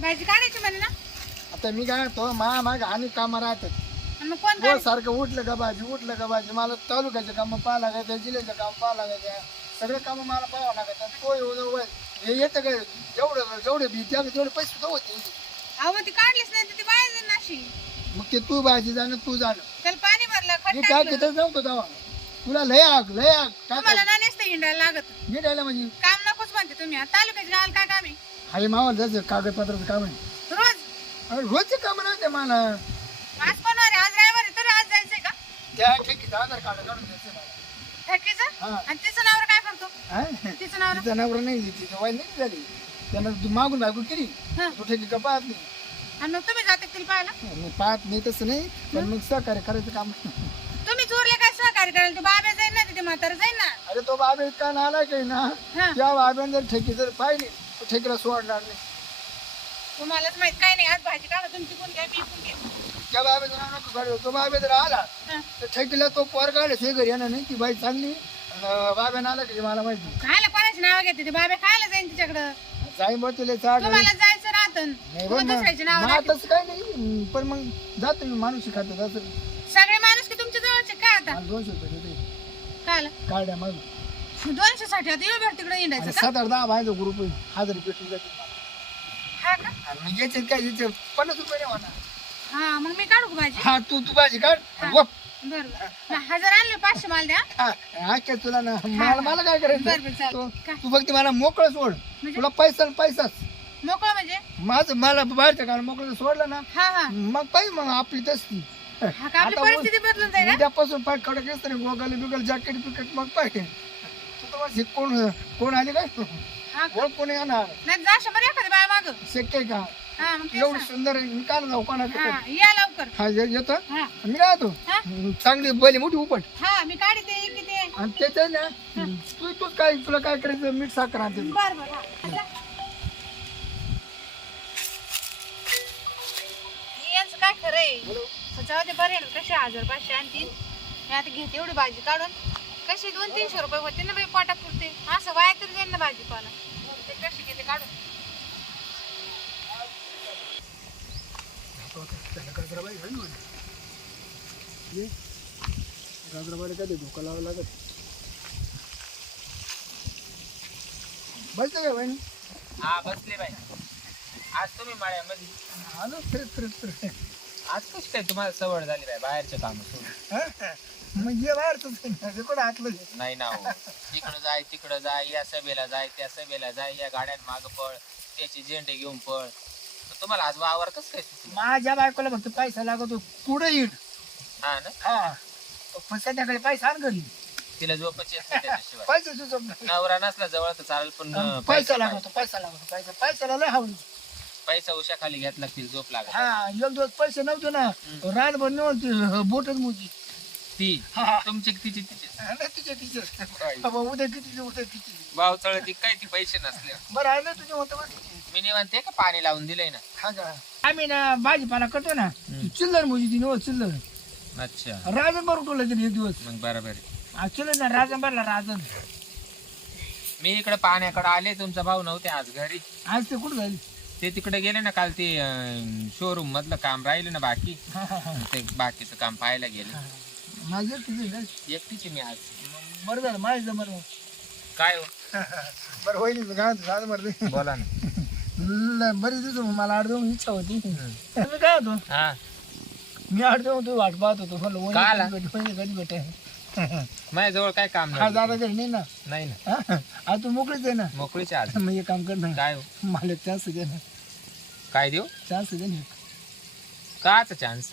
भाजी काढायची म्हणे ना? आता मी काय तो मा माग आणि कामं राहतात. आणि मग कोण रोज काढ सारखं उठलं का भाजी उठलं का भाजी मला तालुक्याचे काम पाहा लागायचं जिल्ह्याचं काम पाहा लागायचं. सगळे काम मला पाहावं लागायचं. आणि तो येऊ हे येतं काय जेवढं जेवढे बी त्या तेवढे पैसे सुद्धा होते. अहो ती काढलीच नाही तर ती जाईल मग ते तू भाजी जाणं तू जाणं त्याला पाणी भरलं खट काय टाकलं. तिथं नव्हतो तेव्हा तुला लय आग लय आग. काय तुम्हाला ना नेसतं हिंडायला लागत. मी द्यायला म्हणजे? काम नकोच म्हणते तुम्ही. आता तालुक्याच्या गावाला काय काम आहे? आई मावाला जायचं कागदपत्राचं काम आहे. रोज? अरे रोजचे काम नव्हते मला. आज कोणवार आहे? आज रविवार आहे तरी आज जायचंय का? त्या आधार कार्ड काढून द्यायचं मला. ठेकीचं? हा. आणि तिचं नावर काय करतो? हा? तिचं नावर तिचं नवरा नाही तिचं वाईट नाही झाली. त्यानं तू मागून बायको केली. हा. तू ठेकी का पाहत नाही. आणि मग तुम्ही जाते तिला पाहायला? मी पाहत नाही तसं नाही पण मग सहकार्य करायचं काम. तुम्ही चोरले काय सहकार्य करायला? ते बाबा जाईल ना तिथे म्हातारा जाईल ना. अरे तो बाबे इतका नाला काही ना? हा. त्या बाब्याने जर ठेकी जर पाहिली तो ठेकीला सोडणार नाही. तुम्हालाच माहीत काय नाही आज भाजी काढा तुम्ही कोण घ्या मी घ्या त्या बाबेचं नाव नको काढू. तो बाबे जर आला. तर ठेकीला तो पोर काढले ते घरी येणार नाही ती बाई चांगली अन बाब्यानं आला की मला माहिती खायला कोणाची नाव घेते ते? बाबा खायला जाईन तिच्याकडं. जाई मग तुला चाड तुम्हाला जायचं राहतं. नाही मग दुसऱ्याची नाव बरं तसं काही नाही. पण मग जातो मी माणूस खातो जातो सगळे माणूस की तुमच्या जवळचे काय आता? मला दोनशे रुपये देते. काढ्या मग. दोनशे साठी आता येऊ तिकडे हिंडायचं आणि का? सात आठ दहा बायचं ग्रुप हजार रुपये भेटून जाते मला. हा का? आणि मग याच्यात काय याचे पन्नास रुपये नाही होणार. हा मग मी काढू का भाजी? हा तू तू भाजी काढ. वप. बरं बरं. हजार आणले पाचशे माल द्या. हा हा, काय तुला ना मला मला काय बरं, बरं, करायचं चालेल. तू काय? तू फक्त मला मोकळं सोड. म्हणजे? तुला पैसा न पैसाच. मोकळं म्हणजे? माझं मला बाहेरच्या काळ मोकळं सोडलं ना हा हा. मग पाहिजे मग आपली तसली. हा का आपली आता परिस्थिती बदलून जाईल? उद्यापासून पाय कडक नाही गोगल बिगल जॅकेट बिकेट मग पाहिजे तू तर कोण कोण आली काय? हा का? ओळख कोणी येणार? नाही जा शंभर एखादी बाय माग. शक्य आहे का? हा मग तेच एवढं ना. सुंदर आहे, मी काय जाऊ कोणाकडे हा या लवकर. हा ये- येतो? हा. मी काय हा? चांगली बैली मोठी उपट. हा मी काढी ते की ते. आणि त्याच ना तू तूच काय तुला काय करायचं? मीठ साखर आणते मी. बर बर. हा जा. यांचं काय खरंय बरे कसे हजार पाचशे आणतील? मी आता घेते एवढी भाजी काढून. कशी दोन तीनशे रुपये होते ना बाई पोटा पुरते? असं वाया तरी जाईल ना भाजीपाला. ते कशी घेते काढून? त्याला गाजराबाई घाल ना. ये. गाजराबाईला काय ते धोका लावा लागत? बसते हा बसले बाई. आज तुम्ही माळ्यामध्ये. आलो फिरत फिरत फिरत. आज कशी काय तुम्हाला सवड झाली बाई बाहेरचे काम सोडून हा? मग ये बाहेरच कुठं आतलं. नाही ना हो. इकडं जाय तिकडं जाय या सभेला जाय त्या सभेला जाय या गाड्यात माग पळ त्याची झेंडे घेऊन पळ. तर तुम्हाला आज वावर कसं काय सुचलं? माझ्या बायकोला फक्त पैसा लागतो पुढे येईल. हा ना? हा. पण संध्याकाळी पैसा आण घरी. तिला झोपच येत नाही त्याच्याशिवाय. पैसा नवरा नसला जवळ तर चालेल पण अं, पैसा पैसा लागतो पैसा लागतो पैसा पैशाला लय हवली पैसा उशा खाली घेतला तिला झोप लागत. हा एक दिवस पैसे नव्हते ना. रानभर नव्हते बोटच मोजी ती. हा. तुमची तिची तिची नाही बाबा उद्या किती उद्या किती भाव ती काय ती पैसे नसले. बरं आहे ना तुझे होतं बरं. मी निवांत का? पाणी लावून दिलंय ना. हा का? आम्ही ना भाजीपाला करतो ना चिल्लर मोजी ती नव चिल्लर. अच्छा. राजन बरोबर टोला तिने एक दिवस. मग बरोबर आहे. हा, चिल्लर ना राजन भरला राजन. मी इकडे पाण्याकडे आले तुमचा भाऊ नव्हते आज घरी. आज ते कुठं जाईल ते तिकडे गेले ना काल ते शोरूम मधलं काम राहिले ना बाकी. हा, हा, हा. ते बाकीचं काम पाहायला गेले. माझं तिथे जाईल एकटीच आहे मी आज. बरं झालं काय हो? बरं होईल मी काय म्हणतो बरं बोला ना. बरेच दिवस मला देऊन इच्छा होती. मी काय होतो? हा. मी देऊन तू वाट पाहत होतो. म्हणलं वहिनी का आला? कधी भेटेल, वहिनी कधी भेटेल? माझ्या जवळ काय काम हा नाही दादा घरी नाही ना. नाही ना. हा? आज तू मोकळीच आहे ना? मोकळीच आहे आज. मग एक काम कर ना. काय हो? मला चान्स दे ना. काय देऊ? चान्स दे ना. काच चान्स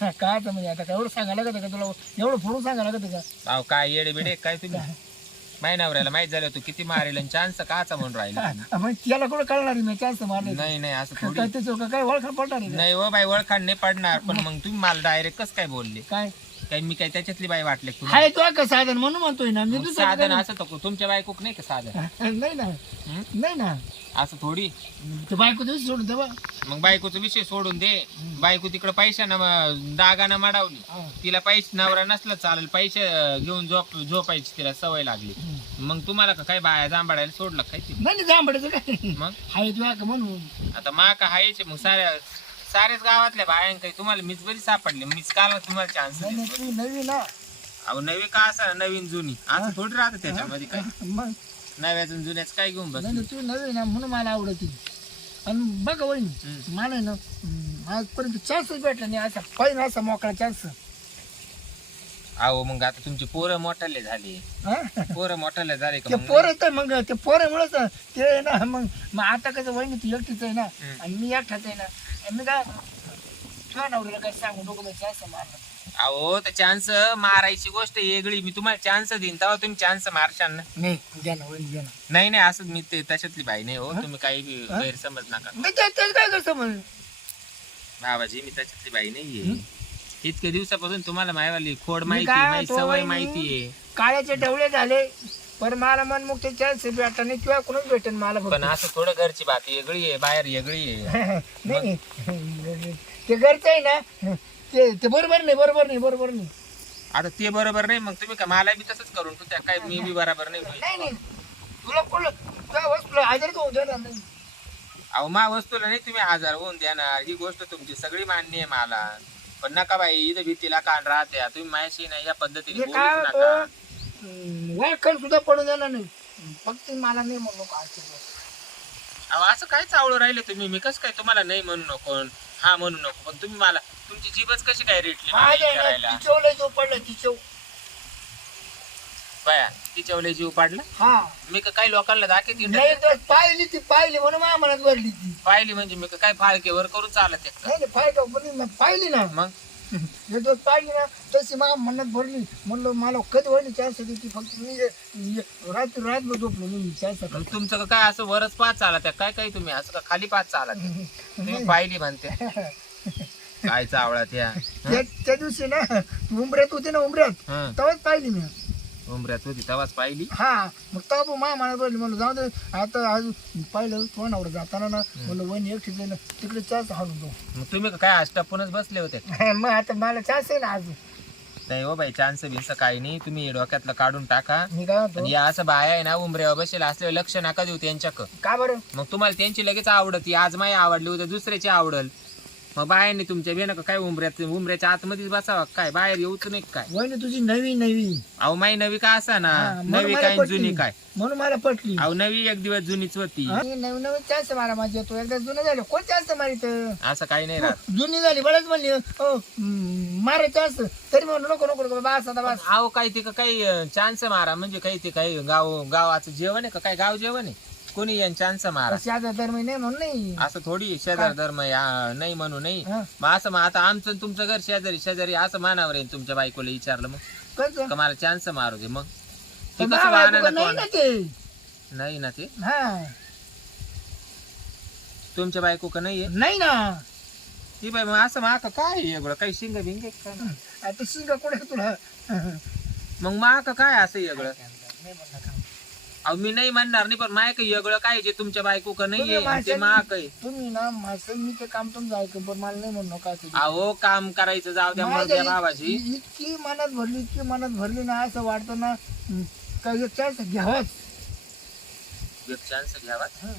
हा, काय आता म्हणजे आता काय एवढं सांगायला लागत का तुला? एवढं फोडून सांगायला लागत का? अहो काय येडे बिडे काय तुम्ही? माहिती नवऱ्याला माहीत झालं तू किती मारेल आणि चान्स काचा म्हणून राहिला? हा, मग त्याला कुठं कळणार मी चान्स मारले नाही. नाही असं थोडी. काय त्याचं का- काय ओळख पडणार का? नाही हो बाई ओळखाण नाही पडणार पण मग तुम्ही मला डायरेक्ट कस काय बोलले? काय? काय मी काय त्याच्यातली बाई वाटले का तुम्हाला हाय तो का साधन म्हणून म्हणतोय ना? मी मग दुसरं साधन काही असं तर तुमच्या बायकोक नाही का साधन? नाही. ना. हं? नाही ना. असं थोडी? ते बायको दिवस सोडून दे बा. मग बायकोचा विषय सोडून दे. बायको तिकडे पैशानं दागानं माडावली. हा. तिला पैसे नवरा नसला चालेल पैसे घेऊन झोप झोपायची तिला सवय लागली. मग तुम्हाला का काय बाया जांभाडायला सोडलं काय नाही जांभळाचं काय? मग? हाय तो का म्हणून? आता मा का हायचे मग साऱ्या सारेच गावातल्या बायां काही तुम्हाला मीच बरी सापडली मीच काल तुम्हाला चान्स नाही नाही तू नवी ना. अहो नवी का असा नवीन जुनी? असं थोडी राहतं त्याच्यामध्ये काय? मग. नव्याचं आणि जुन्याच काय घेऊन बस नाही नाही, तू नवी ना म्हणून मला आवडती. आणि बघा वहिनी हम्म. मला आहे ना हम्म, आजपर्यंत चान्सच भेटला नाही असा पहिला असा मोकळा चान्स अहो मग आता तुमची पोरं मोठाले झाली. पोरं मोठाले झाले का ते मग पोरं तर मग ते पोरामुळेच ते आहे ना मग मग आता कसं वहिनी तू एकटीच आहे ना हम्म. आणि मी एकटाच आहे ना आणि मी काय तुझ्या नवऱ्याला काय सांगू नको बाई चान्स मारला अहो तर चान्स मारायची गोष्ट वेगळी. मी तुम्हाला चान्स देईन तेव्हा तुम्ही चान्स मारशाल ना. नाही द्या ना वहिनी द्या ना. नाही नाही असं मी ते तशातली बाई नाही हो. तुम्ही काही बी गैरसमज नका काय करतो बाबाजी मी त्याच्यातली बाई नाहीये. इतके दिवसापासून तुम्हाला मायवाली खोड माहिती काय माहिती तो सवय वहिनी? माहिती आहे काळ्याचे ढवळे झाले पण मला मन मुक्त चान्स भेटा नाही किंवा कोणच भेटेल मला फक्त. पण असं थोडं घरची बात वेगळी आहे बाहेर वेगळी आहे नाही नाही. ते घरचं आहे ना ते ते बरोबर नाही बरोबर नाही बरोबर नाही आता ते बरोबर नाही मग तुम्ही का मला बी तसंच करून तू त्या काय मी बी बरोबर नाही होईल. नाही नाही तुला कोण नाही अहो मा वस्तूला नाही तुम्ही आजार होऊन देणार ही गोष्ट तुमची सगळी मान्य आहे मला पण नका बाई इथं भीतीला कान राहते. तुम्ही माझ्याशी नाही या पद्धतीने काय होतं? वाळखण सुद्धा पडून देणार नाही. फक्त मला नाही म्हणू नको आजच्या दिवस. अहो असं काय चावलं राहिले तुम्ही? मी कसं काय तुम्हाला नाही म्हणू नको हा म्हणू नको. पण तुम्ही मला तुमची जीभच कशी काय रेटली मला माझ्या विचारायला? तिचवलं जो पडलं तिचव. बाया तिच्या वेळेला जीव पाडला. हा. मी का काही लोकांना दाखवते नाही. तर पाहिली ती पाहिली म्हणून माझ्या मनात भरली ती. पाहिली म्हणजे मी का काय फाळकेवर करून चालत आहे? नाही पाहिलं मी ना. मग? हे पाहिली ना तशी माझ्या मनात भरली. म्हणलं मला कधी वळली चान्स होती फक्त मी जे- रात्री रातभर झोपलो मी चान्स मग तुमचं का काय असं वरच पाच चालत आहे काय काय तुम्ही? असं का खाली पाच चालत आहे? तुम्ही पाहिली म्हणते. काय चावळा त्या त्या त्या दिवशी ना तू उमऱ्यात होते ना उमऱ्यात. हं, तेव्हाच पाहिली मी. उमऱ्यात होती तेव्हाच पाहिली. हा मग तेव्हा माझ्या मनात भरली म्हणलं जाऊ दे आता आज पाहिलं तोंडावर जाताना ना. म्हणलं आहे ना तिकडे चान्स हाणून दो मग तुम्ही काय अष्टापूनच बसले होते? मग आता मला चान्स आहे ना आज. नाही हो बाई चान्स बिन्स काही नाही. तुम्ही डोक्यातलं काढून टाका. मी काय म्हणतो? आणि या असं बाया आहे ना उमऱ्यावर बसेल असले लक्ष नका देऊ त्यांच्याक का बरं? मग तुम्हाला त्यांची लगेच आवडती. आज माही आवडली उद्या दुसऱ्याची आवडल. मग बायांनी तुमच्या बेन काय उमऱ्यात उमऱ्याच्या आतमध्येच बसावा? काय? बाहेर येऊच नाही काय? वहिनी तुझी नवी नवी अहो माई नवी का असा ना म्हणून नवी मला काय पटली. जुनी काय? म्हणून मला पटली. अहो नवी एक दिवस जुनीच होती. हा? नवीन नवीन चान्स मारा माझी. तो एकदा जुनं झालं. कोण चान्स मारित? असं काही नाही राहत. जुनी झाली. बळच म्हणली. हो मारा चान्स. तरी म्हणलं नको नको नको बास आता बास. अहो काही ते काही चान्स मारा. म्हणजे काही ते काही गाव गावाचं जेवण आहे का? काय गाव जेवण आहे? कोणी चान्स मारा? शेजार धर्म नाही म्हणून नाही. असं थोडी शेजार धर्म आहे, नाही म्हणू नाही. हा. मग असं मग आता आमचं आणि तुमचं घर शेजारी शेजारी असं मानावर येईल तुमच्या बायकोला विचारलं मग? कसं? का मला चान्स मारू दे मग? ती पण कसं बाबा, वाहनानं नाही तोंड- ना ते. नाही ना ते? हा. तुमच्या बायको का नाहीये? नाही ना. ती बाई मग असं माका काय आहे एवढं? काही शिंग बिंग आहे का नाही? आता शिंगा कुठे तुला? मग माका काय असं नाही का. अहो मी नाही म्हणणार नाही पण माय काही एगळं काय जे तुमच्या बायको का नाहीये तुम्ही आणि ते माझ्या- माक आहे. तुम्ही ना माझं मी ते काम तुमचं ऐकून पण मला नाही म्हणणं काय ते. अहो काम करायचं जाऊ द्या माझ्या इ- इतकी मनात भरली इतकी मनात भरली ना असं वाटतं ना हं, काय चान्स घ्यावाच. एक चान्स घ्यावा हं.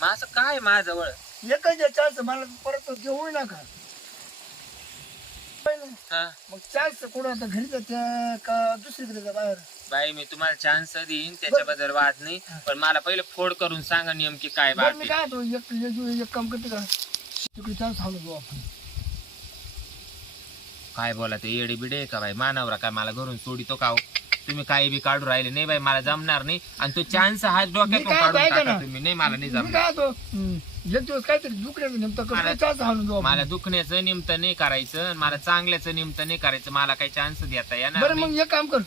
मग असं काय माझ्याजवळ? एकच चान्स मला परत घेऊ नका. हा. मग चान्स कुठं आता घरी जाते का दुसरीकडे जा बाहेर? बाई मी तुम्हाला चान्स देईन त्याच्याबद्दल वाद नाही. पण मला पहिले फोड करून सांगा नेमकी काय बरं, मी काय तो एक एक- एक काम करते का? तिकडे चान्स हाणून जाऊ आपण. काय बोला ते येडे बिडे का बाई? मानवरा काय मला घरून सोडितो का हो? तुम्ही काही बी काढू राहिले नाही बाई मला जमणार नाही. आणि तो चान्स हा डोक्यातून काय काढून ऐका टाका ना. तुम्ही. नाही मला नाही मी जमणार. काय तो एक दिवस काहीतरी दुखण्याचं नेमकं मला- कसं हाणून जाऊ आपण. मला दुखण्याचं निमत नाही करायचं आणि मला चांगल्याचं निमत नाही करायचं. मला काही चान्स देता येणार बरं नाही. मग एक काम कर.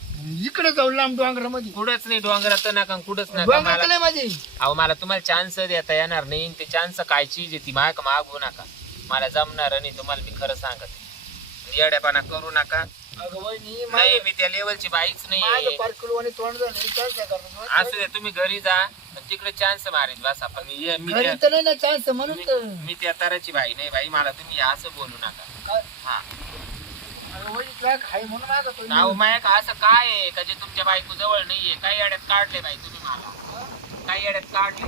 इकडे जाऊ लांब डोंगरामध्ये. कुठंच नाही डोंगरात नका कुठंच नका. मला नाही माझी. अहो मला तुम्हाला चान्स देता येणार नाही आणि ते चान्स काय चीज आहे ती माग मागू नका. मला जमणार नाही तुम्हाला मी खरं सांगत. येड्यापणा करू नका. अगं वहिनी नाही मी त्या लेवलची बाईच माझं नाही पार किलो आणि तोंड झालं काय काय करतो असू दे तुम्ही घरी जा तिकडे चान्स मारेन बस आपण. मी ये- मी घरी त्या- तर नाही ना चान्स म्हणून तर. मी- मी त्या ताराची बाई नाही बाई मला तुम्ही असं बोलू नका. काय? हा. अगं वहिनी तुला खाई म्हणून मागतो मी. नाव मायक असं काय आहे? का जे तुमच्या बायको जवळ नाहीये. काही अड्यात काढले बाई तुम्ही मला. काही अड्यात काढले?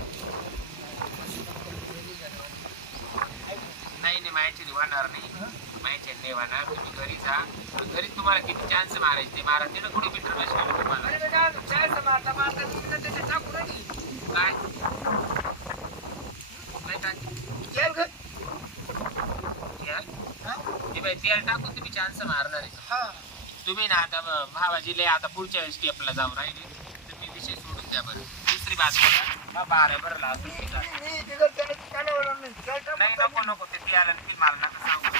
नाही नाही मायाची निवाणार नाही. मायाची नाही वाहणार तुम्ही घरी जा घरी तुम्हाला किती चान्स मारायचे ते मारा तिथं कुठे मीटर बसले तुम्हाला चान्स मारता मारता. काय टाकी? तेल घे. तेल? हा? ते बाई तेल टाकून तुम्ही चान्स मारणार आहे हा. तुम्ही ना आता ब- भावाजीले आता पुढच्या स्टेपला जाऊन राहिले तुम्ही विषय सोडून द्या बरं दुसरी बात बघा. बारा कानावर नाही. नको नको ते प्यायला ती सांगू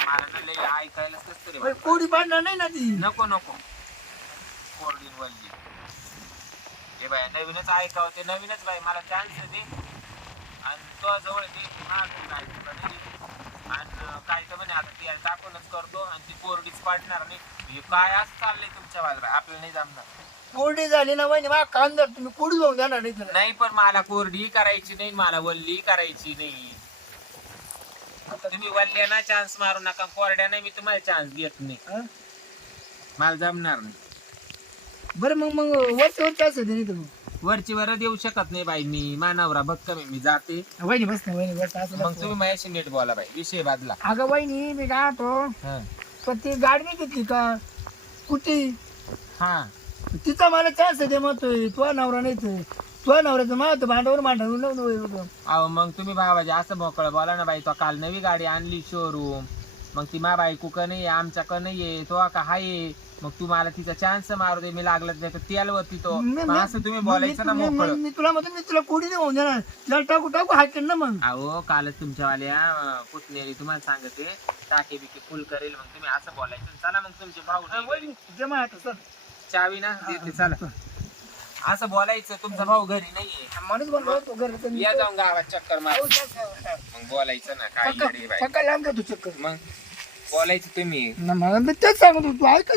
मला ना लय ऐकायलाच कसं तरी बाई, वाटतं. कोडी बांधणार नाही ना ती? नको नको. कोरडीन वल्ली. हे बाय नवीनच ऐकावं ते नवीनच बाई मला चान्स दे. आणि तो जवळ दे मागून नाही? आणि काय तर म्हणे आता ती टाकूनच करतो आणि ती कोरडीच पाडणार नाही. हे काय असं चाललंय तुमच्या बाजूला? आपल्याला नाही जमणार. कोरडी झाली ना वहिनी मला कांदा तुम्ही कोडी जाऊन जाणार नाही तुला. नाही पण मला कोरडी करायची नाही मला वल्ली करायची नाही. तुम्ही वल्ल्या ना चान्स मारू नका कोरड्या नाही मी तुम्हाला चान्स देत नाही. हा? मला जमणार नाही. बरं मग मग वरच वर चान्स होते नाही तर मग. वरची वर देऊ शकत नाही बाई मी. मानावरा भक्कम आहे मी जाते. वहिनी बस ना वहिनी असं मग. तुम्ही माझ्याशी नीट बोला बाई विषय बादला. अगं वहिनी मी काय पण ती गाडी नाही घेतली का? कुठे? हा. तिचा मला चान्स दे म्हणतोय तुझा नवरा नाही तर. तुझा नवऱ्याचं अहो मग तुम्ही बाबाजी असं मोकळं बोला ना बाई तो काल नवी गाडी आणली शोरूम मग ती मा बायको का नाही आमच्या का नाहीये तो का हाय मग तू मला तिचा चान्स मारू दे मी लागलं नाही तर तेलवरती तो. मग असं तुम्ही बोलायचं ना मोकळं. मी तुला म्हणतो मी तुला कोडी नाही होऊन देणार? तुला टाकू टाकू हाकेल ना मग. अहो कालच तुमच्यावाल्या पुतणेरी तुम्हाला सांगते टाके बिके फुल करेल मग तुम्ही असं बोलायचं. चला मग तुमचे भाऊ नाही जमा आता सर चावी ना देते चला. असं बोलायचं तुमचा भाऊ घरी नाहीये. माणूस बनलो तो घर या जाऊन गावात चक्कर मार. मग बोलायचं ना काय येडे बाई. लांब चक्कर. मग बोलायचं तुम्ही. ना मला मी तेच सांगतो तू ऐक